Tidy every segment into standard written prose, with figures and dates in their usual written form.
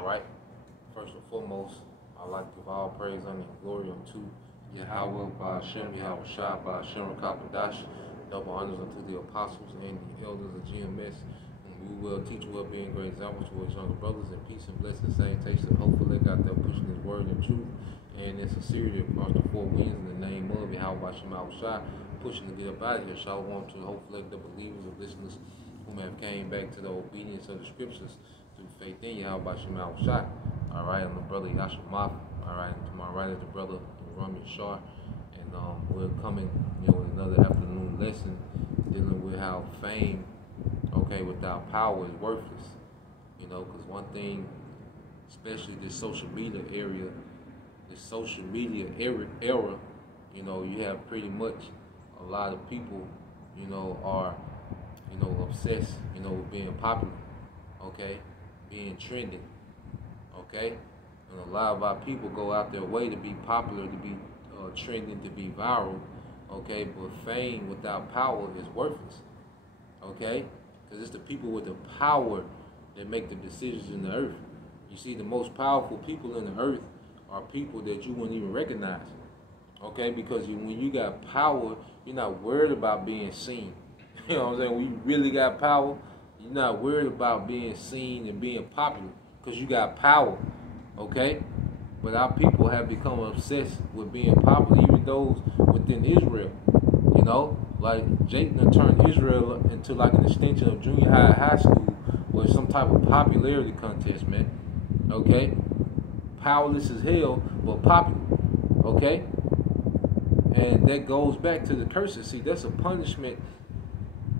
All right. First and foremost, I'd like to give all praise and glory unto Yahweh, Ba'ashem, Yahweh Shah, Ba'ashem, Rakapadash, double honors unto the apostles and the elders of GMS. And we will teach well, being great examples to our younger brothers, and peace and blessings, salutation. Hopefully, they got there pushing His word and truth and in sincerity across the four winds in the name of Yahweh, Ba'ashem, Yahweh Shah, pushing to get up out of here. Shalom to hopefully the believers and listeners who may have came back to the obedience of the scriptures through faith in Yahweh, Ba'ashem, Yahweh Shah. All right, I'm the brother Yashua Maf. All right, to my right is the brother Rami Shar, and we're coming, with another afternoon lesson dealing with how fame, without power is worthless. Because one thing, especially this social media era, you have pretty much a lot of people, are, obsessed, with being popular, being trending. And a lot of our people go out their way to be popular, to be trending, to be viral, but fame without power is worthless, because it's the people with the power that make the decisions in the earth. You see, the most powerful people in the earth are people that you wouldn't even recognize, because when you got power, you're not worried about being seen. You know what I'm saying? When you really got power, you're not worried about being seen and being popular, because you got power, But our people have become obsessed with being popular, even those within Israel, Like Jake turned Israel into like an extension of junior high school with some type of popularity contest, man, Powerless as hell, but popular, And that goes back to the curses. See, that's a punishment.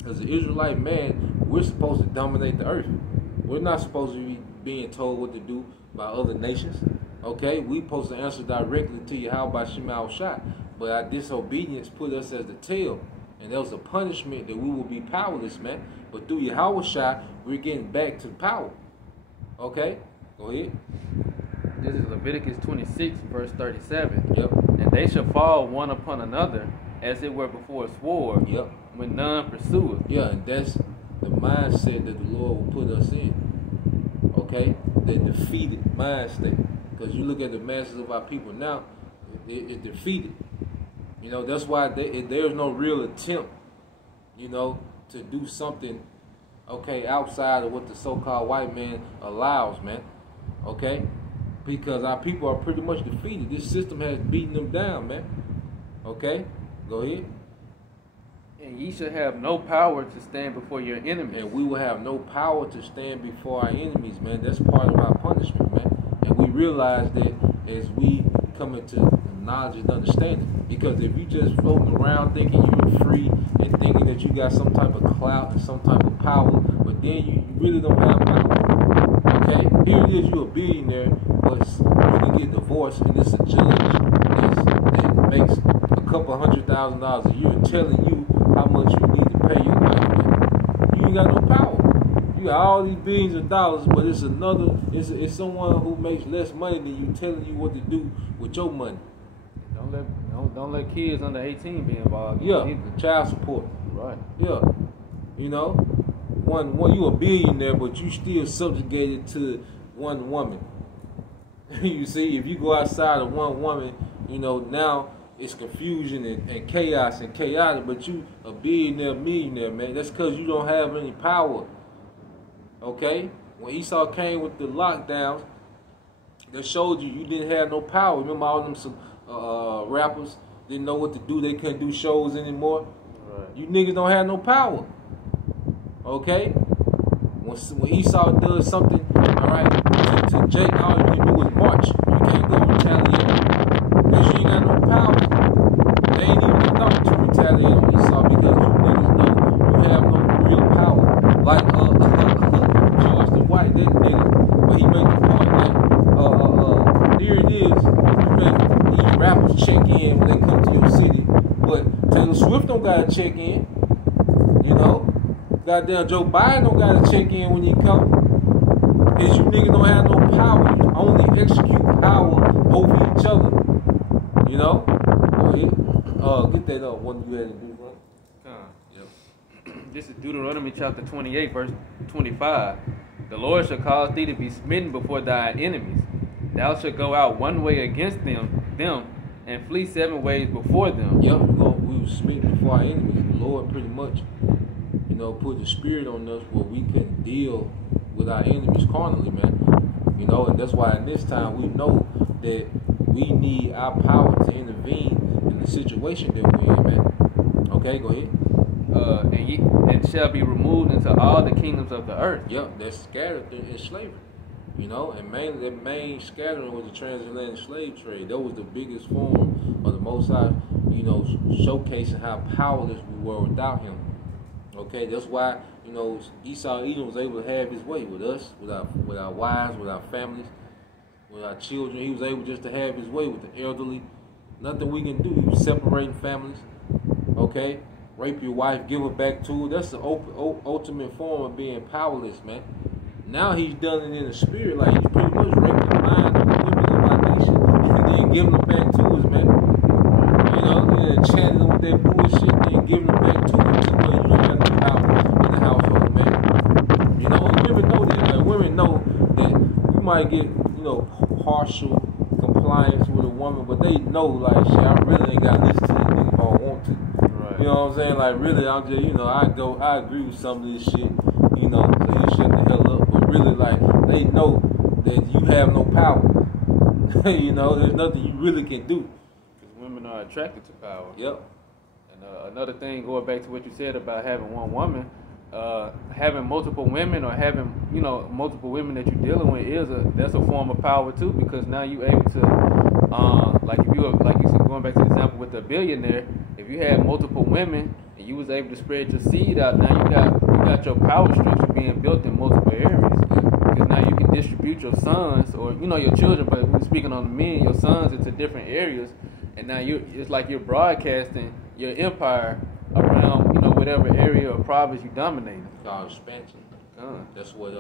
As an Israelite man, we're supposed to dominate the earth. We're not supposed to be being told what to do by other nations. We supposed to answer directly to Yahweh Ba'ashem Yahweh Shah. But our disobedience put us as the tail. And that was a punishment that we will be powerless, man. But through Yahweh Shah, we're getting back to power. Go ahead. This is Leviticus 26, verse 37. Yep. And they shall fall one upon another, as it were before a sword, Yep. when none pursueth. Yeah, and that's the mindset that the Lord will put us in. The defeated mindset. Because you look at the masses of our people now, it's defeated. That's why there's no real attempt, to do something, outside of what the so-called white man allows, man. Because our people are pretty much defeated. This system has beaten them down, man. Go ahead. And ye shall have no power to stand before your enemies. And we will have no power to stand before our enemies, man. That's part of our punishment, man. And we realize that as we come into knowledge and understanding. Because if you just floating around thinking you're free and thinking that you got some type of clout and some type of power, but then you really don't have power. Here it is, you're a billionaire, but you can get divorced and it's a judge that makes a couple $100,000 a year telling you how much you need to pay your wife, man. You ain't got no power. You got all these billions of dollars, but it's someone who makes less money than you telling you what to do with your money. Don't let kids under 18 be involved. Yeah, child support. Right. Yeah. One you a billionaire, but you still subjugated to one woman. You see, if you go outside of one woman, now it's confusion and chaos and chaotic, but you a billionaire, millionaire, man. That's because you don't have any power. When Esau came with the lockdowns, that showed you didn't have no power. Remember all them rappers didn't know what to do. They couldn't do shows anymore. Right. You niggas don't have no power. When Esau does something, to Jake, all you can do is march. You can't go retaliate because you ain't got no power. They ain't even thought to retaliate on Esau because you niggas know you have no real power. Like George the White, that nigga, but he made the point like, here it is. You make these rappers check in when they come to your city, but Taylor Swift don't gotta check in. Goddamn Joe Biden don't gotta check in when he come. Cause you niggas don't have no power. You only execute power over each other. Go ahead. Get that up. What you had to do, bro? This is Deuteronomy chapter 28, verse 25. The Lord shall cause thee to be smitten before thy enemies. Thou shalt go out one way against them, and flee 7 ways before them. Yep, we were smitten before our enemies. The Lord pretty much, put the spirit on us where we can deal with our enemies carnally, man. And that's why in this time we know that we need our power to intervene in the situation that we're in, man. Okay, go ahead. And shall be removed into all the kingdoms of the earth. Yep, that's scattered in slavery. And mainly that main scattering was the transatlantic slave trade. That was the biggest form of the Most High, showcasing how powerless we were without him. Okay, that's why, Esau Edom was able to have his way with us, with our wives, with our families, with our children. He was able just to have his way with the elderly. Nothing we can do. He was separating families. Okay, rape your wife, give her back to her. That's the ultimate form of being powerless, man. Now he's done it in the spirit, like he's pretty much raping the mind of the women of our nation and then giving them back to us, man. And chanting them with that bullshit and then giving them back to us to where you don't have no power in the household, man. Women know that. Like, women know that you might get, partial compliance with a woman, but they know, like, shit, I really ain't got to listen to this nigga if I don't want to. Right. You know what I'm saying? Like, really, I'm just, I agree with some of this shit, so you shut the hell up. Really, like, they know that you have no power. There's nothing you really can do. Because women are attracted to power. Yep. And another thing, going back to what you said about having one woman, having multiple women or having, multiple women that you're dealing with that's a form of power too, because now you're able to, like you said, going back to the example with the billionaire, if you had multiple women and you was able to spread your seed out, now you got your power structure being built in multiple areas. Because now you can distribute your sons or your children, but we're speaking on the men, your sons into different areas, and now it's like you're broadcasting your empire around whatever area or province you dominate. Called expansion. That's what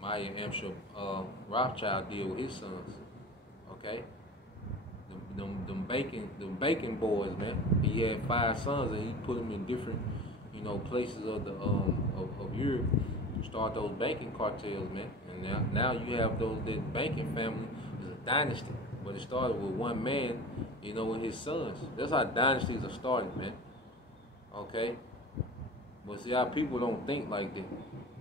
Maya Angelou Rothschild did with his sons. Okay. Them bacon boys, man. He had 5 sons and he put them in different, places of the of Europe to start those banking cartels, man. And now you have that banking family is a dynasty, but it started with one man, with his sons. That's how dynasties are started, man. Okay, but see how people don't think like that,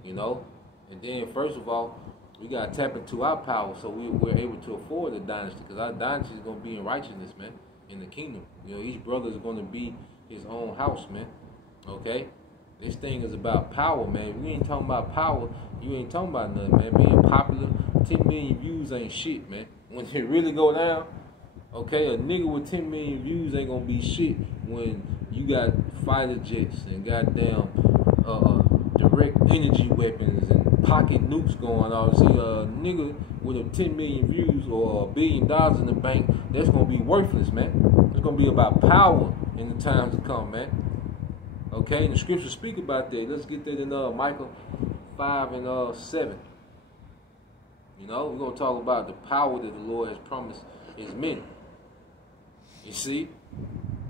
And then first of all, we gotta tap into our power so we're able to afford a dynasty, because our dynasty is gonna be in righteousness, man, in the kingdom. Each brother is gonna be his own house, man. Okay, this thing is about power, man. If we ain't talking about power, you ain't talking about nothing, man. Being popular, 10 million views ain't shit, man. When it really go down, okay, a nigga with 10 million views ain't gonna be shit when you got fighter jets and goddamn direct energy weapons and pocket nukes going on. See, a nigga with a 10 million views or $1 billion in the bank, that's gonna be worthless, man. It's gonna be about power in the times to come, man. Okay, and the scriptures speak about that. Let's get that in Micah 5 and 7. We're gonna talk about the power that the Lord has promised his men. You see?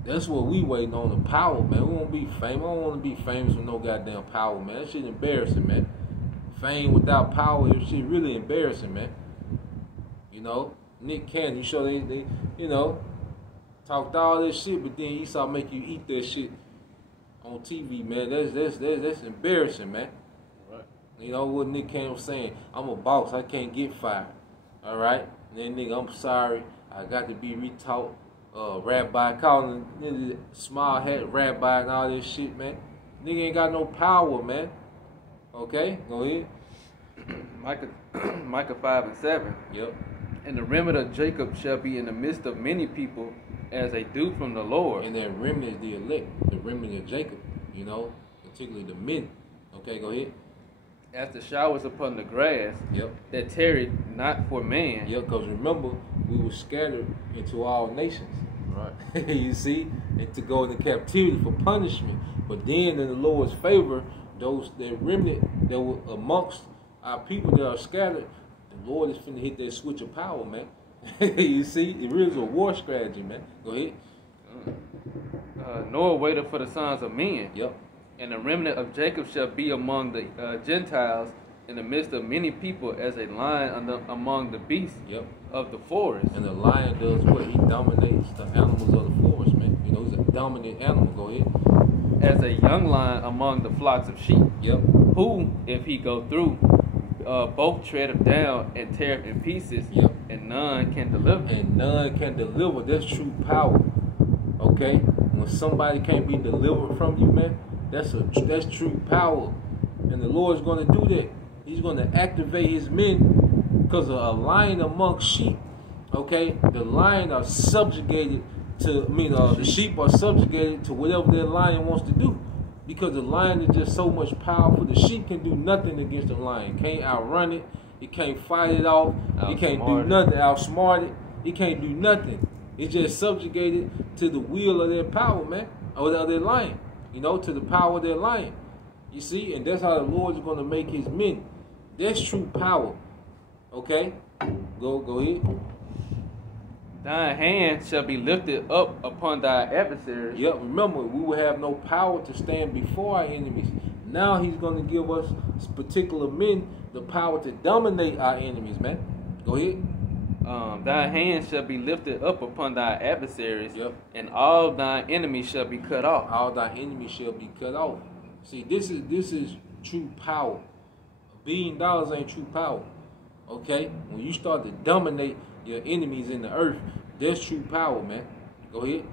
That's what we waiting on, the power, man. We won't be famous. I don't want to be famous with no goddamn power, man. That shit embarrassing, man. Fame without power, that shit really embarrassing, man. Nick Cannon, you sure they talked all this shit, but then Esau make you eat that shit on TV, man. That's embarrassing, man. Right. What Nick Cannon was saying? I'm a boss. I can't get fired. All right. And then nigga, I'm sorry. I got to be retaught. Rabbi, calling nigga small hat rabbi and all this shit, man. Nigga ain't got no power, man. Okay, go ahead. Micah 5 and 7. Yep. And the remnant of Jacob shall be in the midst of many people as a dew from the Lord. And that remnant is the elect, the remnant of Jacob, particularly the men. Okay, go ahead. As the showers upon the grass, yep, that tarried not for man. Yep, because remember, we were scattered into all nations. Right. You see? And to go into captivity for punishment. But then in the Lord's favor, that remnant that were amongst our people that are scattered, the Lord is finna hit that switch of power, man. You see? It really is a war strategy, man. Go ahead. Noah waited for the sons of men. Yep. And the remnant of Jacob shall be among the Gentiles, in the midst of many people as a lion among the beasts Yep. of the forest. And the lion does what? He dominates the animals of the forest, man. You know, he's a dominant animal. Go ahead. As a young lion among the flocks of sheep, Yep. who, if he go through, both tread him down and tear him in pieces, Yep. and none can deliver. And none can deliver. That's true power. Okay? When somebody can't be delivered from you, man, that's true power. And the Lord's going to do that. He's going to activate his men because a lion amongst sheep, okay? The lion are subjugated to, the sheep are subjugated to whatever that lion wants to do. Because the lion is just so much powerful. The sheep can do nothing against the lion. Can't outrun it. It can't fight it off. It can't do nothing. Outsmart it. It can't do nothing. It's just subjugated to the will of their power, man. Or of their lion. You know, to the power of their lion. You see? And that's how the Lord is going to make his men. That's true power. Okay? Go ahead. Thine hand shall be lifted up upon thy adversaries. Yep, remember, we will have no power to stand before our enemies. Now he's going to give us particular men the power to dominate our enemies, man. Go ahead. Thy hand shall be lifted up upon thy adversaries, Yep. and all thine enemies shall be cut off. All thy enemies shall be cut off. See, this is true power. $1 billion ain't true power. Okay? When you start to dominate your enemies in the earth, that's true power, man. Go ahead.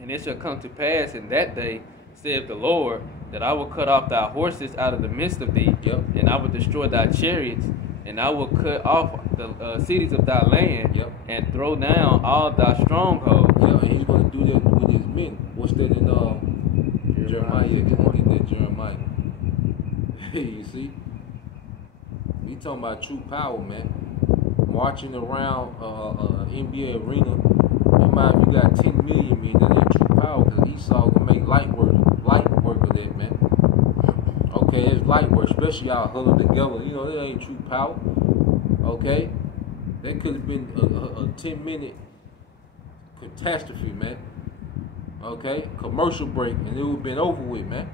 And it shall come to pass in that day, saith the Lord, that I will cut off thy horses out of the midst of thee, Yep. and I will destroy thy chariots, and I will cut off the cities of thy land, Yep. and throw down all thy strongholds. Yeah, and he's going to do that with his men. What's that in Jeremiah? Get that Jeremiah. You see? We talking about true power, man. Marching around NBA arena. No matter if you got 10 million, man, that ain't true power, because Esau gonna make light work of that, man. Okay, it's light work, especially y'all huddled together. You know, that ain't true power. Okay? That could have been a 10-minute catastrophe, man. Okay? Commercial break, and it would have been over with, man.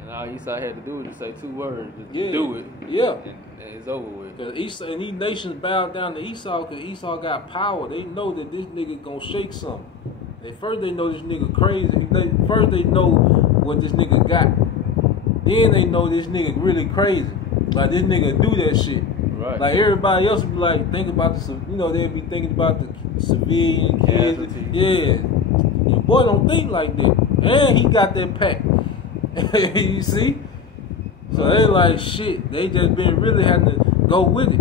And all Esau had to do was just say 2 words, just Yeah. do it, Yeah. and it's over with. Because Esau and these nations bowed down to Esau because Esau got power. They know that this nigga gonna shake something. First they know this nigga crazy. First they know what this nigga got. Then they know this nigga really crazy. Like this nigga do that shit. Right. Like everybody else be like think about they'd be thinking about the civilian kids. Casualties. Yeah. Your boy don't think like that. And he got that pack. You see? So they like shit. They just been really had to go with it.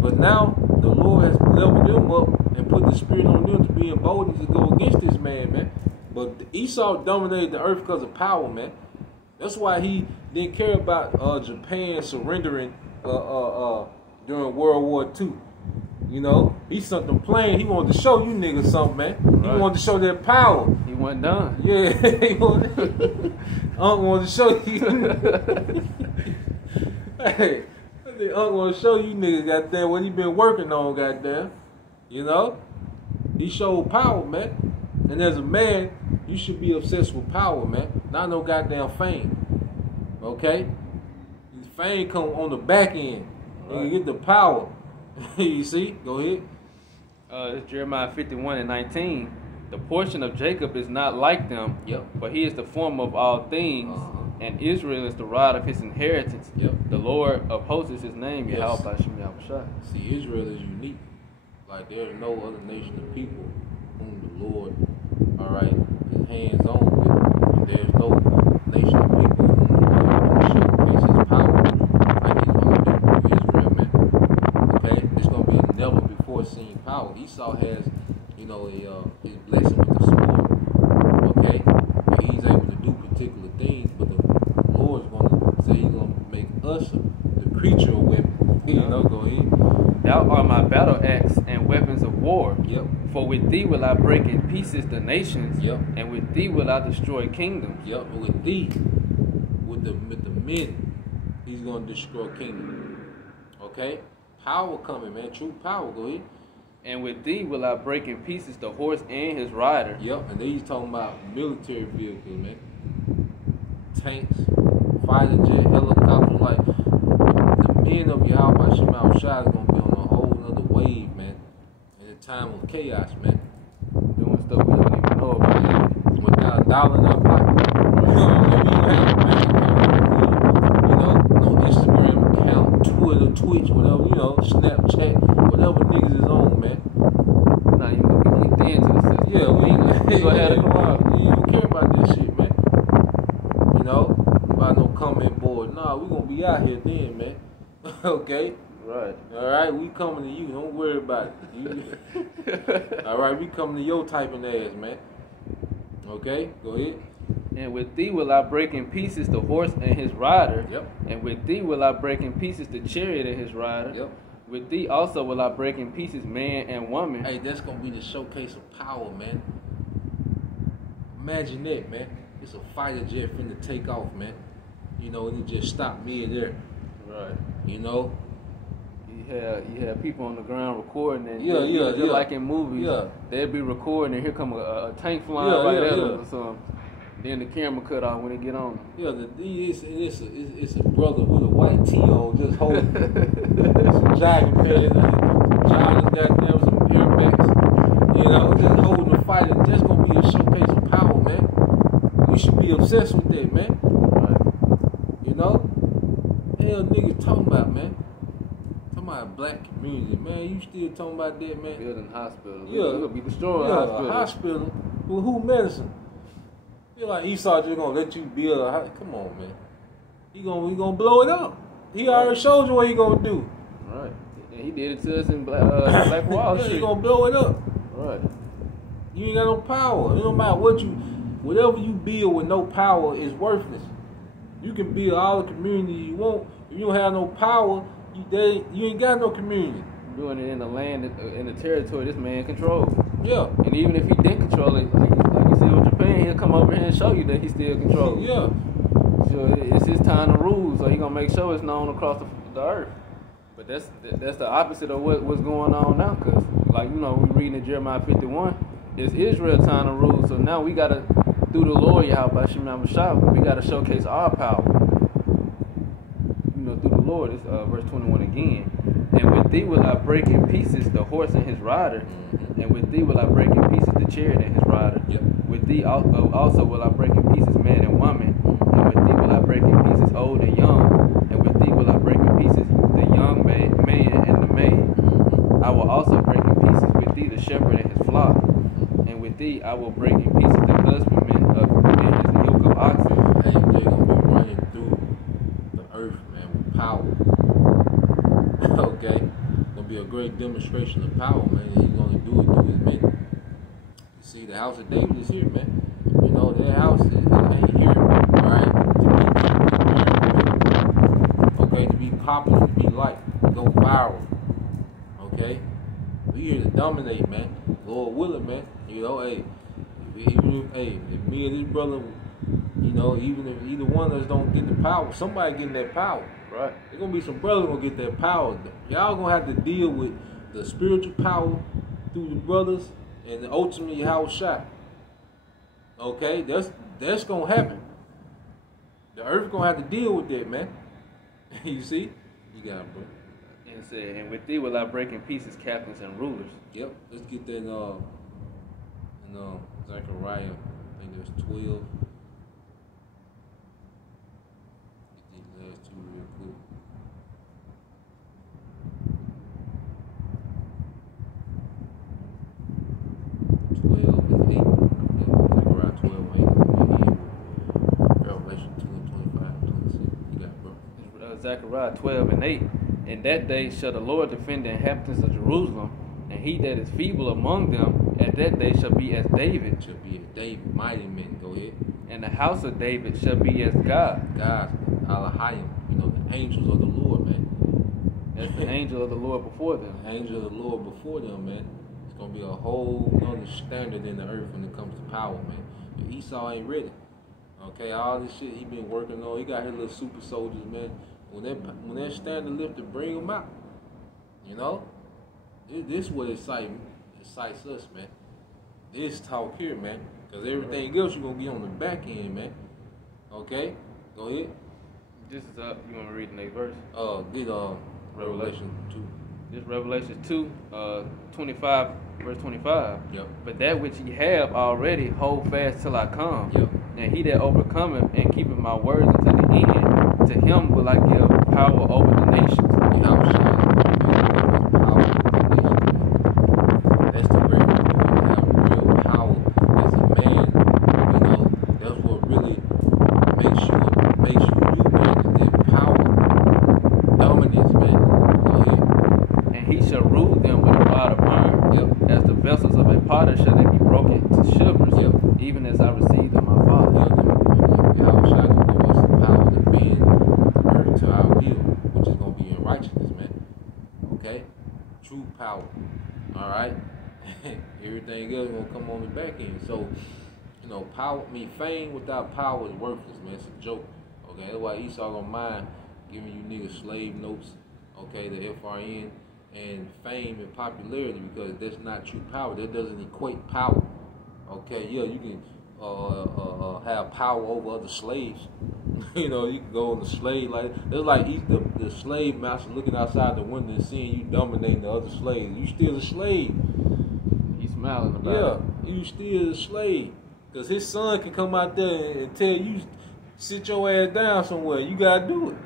But now the Lord has leveled them up and put the spirit on them to be emboldened to go against this man. But Esau dominated the earth because of power, man. That's why he didn't care about Japan surrendering during World War II. You know, he sent them plane. He wanted to show you niggas something, man. He Right. wanted to show their power. He wasn't done. Yeah, he wanted. Uncle wanted to show you. Hey, Uncle want to show you niggas, goddamn, what he been working on, goddamn. You know, he showed power, man. And as a man, you should be obsessed with power, man. Not no goddamn fame. Okay, fame come on the back end. Right. You get the power. You see? Go ahead. It's Jeremiah 51:19. The portion of Jacob is not like them, Yep. but he is the form of all things, and Israel is the rod of his inheritance. Yep. The Lord of hosts is his name, Yes. Yahweh Hashem Yahushua. See, Israel is unique. Like there is no other nation of people whom the Lord, all right, is hands on with. And there's no nation of people whom the Lord can showcase his power like he's gonna do through Israel, man. Okay, it's gonna be a never before seen power. Esau has, his blessing with the sword. Okay, and he's able to do particular things, but the Lord's gonna say he's gonna make us the creature of weapon. Go ahead. Thou art my battle axe and weapons of war. Yep. For with thee will I break in pieces the nations, Yep. and with thee will I destroy kingdoms. Yep, but with thee, with the men, he's gonna destroy kingdom. Okay? Power coming, man. True power. Go ahead. And with thee will I break in pieces the horse and his rider. Yep, and then he's talking about military vehicles, man. Tanks, fighter jet, helicopters, like the men of Yahweh Shema Shai is gonna be on a whole nother wave, man. In a time of chaos, man. Doing stuff we don't even know about. Without a dollar in our pocket. You know, we don't have a bank account. You know, no Instagram account, Twitter, Twitch, whatever, you know, Snapchat, whatever niggas is on, man. Not even gonna be linked into the system. Yeah, we ain't gonna have to go out. You don't care about this shit, man. You know, about no comment board. Nah, we gonna be out here then, man. Okay? Right. Alright, we coming to you. Don't worry about it. Alright, we coming to your type of ass, man. Okay? Go ahead. And with thee will I break in pieces the horse and his rider. Yep. And with thee will I break in pieces the chariot and his rider. Yep. With thee also will I break in pieces man and woman. Hey, that's gonna be the showcase of power, man. Imagine that, man. It's a fighter jet finna take off, man. You know, and it just stopped mid-air. Right. You know? You have people on the ground recording and Yeah, just like in movies. Yeah. They'll be recording and here come a tank flying at them or something. Then the camera cut off when they get on. Yeah, it's a brother with a white tee on just holding some jogging pants, joggers, goddamn, some Air Max. You know, just holding the fight. And that's gonna be a showcase of power, man. We should be obsessed with that, man. Right. You know? Hell, niggas talking about, man. Talking about black community, man. You still talking about that, man? Building hospitals. Yeah. We're gonna be destroying A hospitals. hospital with who medicine? Feel like Esau just gonna let you build a house. Come on, man. He gonna blow it up. He already showed you what he gonna do. Right. And he did it to us in Black Wall Street. He gonna blow it up. Right. You ain't got no power. It don't matter whatever you build with no power is worthless. You can build all the community you want. If you don't have no power, you ain't got no community. Doing it in the land, in the territory this man controls. Yeah. And even if he didn't control it, like you said with Japan, he'll come over here and show you that he still controls it. Yeah. So it's his time to rule, so he gonna make sure it's known across the earth. But that's the opposite of what's going on now, cause like you know we reading in Jeremiah 51, it's Israel time to rule. So now we gotta through the Lord Yahweh Shema Shai, we gotta showcase our power. You know through the Lord. It's verse 21 again. And with thee will I break in pieces the horse and his rider, and with thee will I break in pieces the chariot and his rider. Yep. With thee also will I break in pieces man and woman, and with thee will I break in pieces old and young, and with thee will I break in pieces the young man and the maid. I will also break in pieces with thee the shepherd and his flock, and with thee I will break in pieces the husbandman and his yoke of oxen. Hey, they gonna be running through the earth, man, with power. Okay? Gonna be a great demonstration of power, man. He's gonna do it through his men. You see, the house of David is here, man. You know, that house ain't here, alright? Okay, to be popular, to be liked, to go viral. Okay? We here to dominate, man. Lord willing, man. You know, hey, if me and this brother, you know, even if either one of us don't get the power, somebody getting that power. Right. There's gonna be some brothers gonna get that power. Y'all gonna have to deal with the spiritual power through the brothers and ultimately Yahweh Shai. Okay, that's gonna happen. The earth gonna have to deal with that, man. You see? You got it, bro. And it said, and with thee will I break in pieces captains and rulers. Yep. Let's get that in Zechariah. I think there's 12. Get these last two real quick. 12 and 8. Yeah, Zechariah 12 and 8. Revelation 2 and 25 and 26. You got it, bro. Zechariah 12 and 8. In that day shall the Lord defend the inhabitants of Jerusalem, and he that is feeble among them at that day shall be as David. Shall be as David, mighty men. Go ahead. And the house of David shall be as God. God's Alahayim, you know, the angels of the Lord, man. That's the angel of the Lord before them. The angel of the Lord before them, man. It's gonna be a whole nother standard in the earth when it comes to power, man. But Esau ain't ready. Okay, all this shit he been working on, he got his little super soldiers, man. When that standard lifted, bring them out. You know, this what excites us, man. This talk here, man. Cause everything else you gonna be on the back end, man. Okay, go ahead. This is up. You want to read the next verse? Get Revelation 2. This Revelation 2, 25, verse 25. Yep. But that which ye have already hold fast till I come. Yep. And he that overcometh and keepeth my words unto the end, to him will I give power over the nations. That's the great reward. To have real power as a man. You know, that's what really makes you you, man. Is that power, dominance, man. Go ahead. And he shall rule them with a rod of iron. Yep. As the vessels of a potter shall they be broken to shivers. Yep. Even as I received of my Father. Yahushua gonna give us the power to bend the earth to our will, which is gonna be in righteousness, man. Okay? True power. Alright? Everything else gonna come on the back end. So, you know, fame without power is worthless, man. It's a joke. Okay, that's why Esau gonna mind giving you niggas slave notes, okay, the FRN, and fame and popularity, because that's not true power. That doesn't equate power. Okay, yeah, you can have power over other slaves. You know, you can go on the slave like it's like the slave master looking outside the window and seeing you dominating the other slaves. You still a slave. He's smiling about it. Yeah, you still a slave. Cause his son can come out there and tell you sit your ass down somewhere. You gotta do it.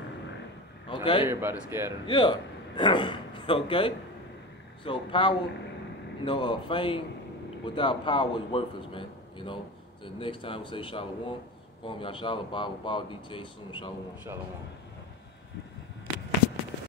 Okay. Not everybody scattered. Yeah. Okay. So power, fame without power is worthless, man. You know. So next time we say Shalom, call me Shalom, Bible, DTA soon, Shalom. Shalom.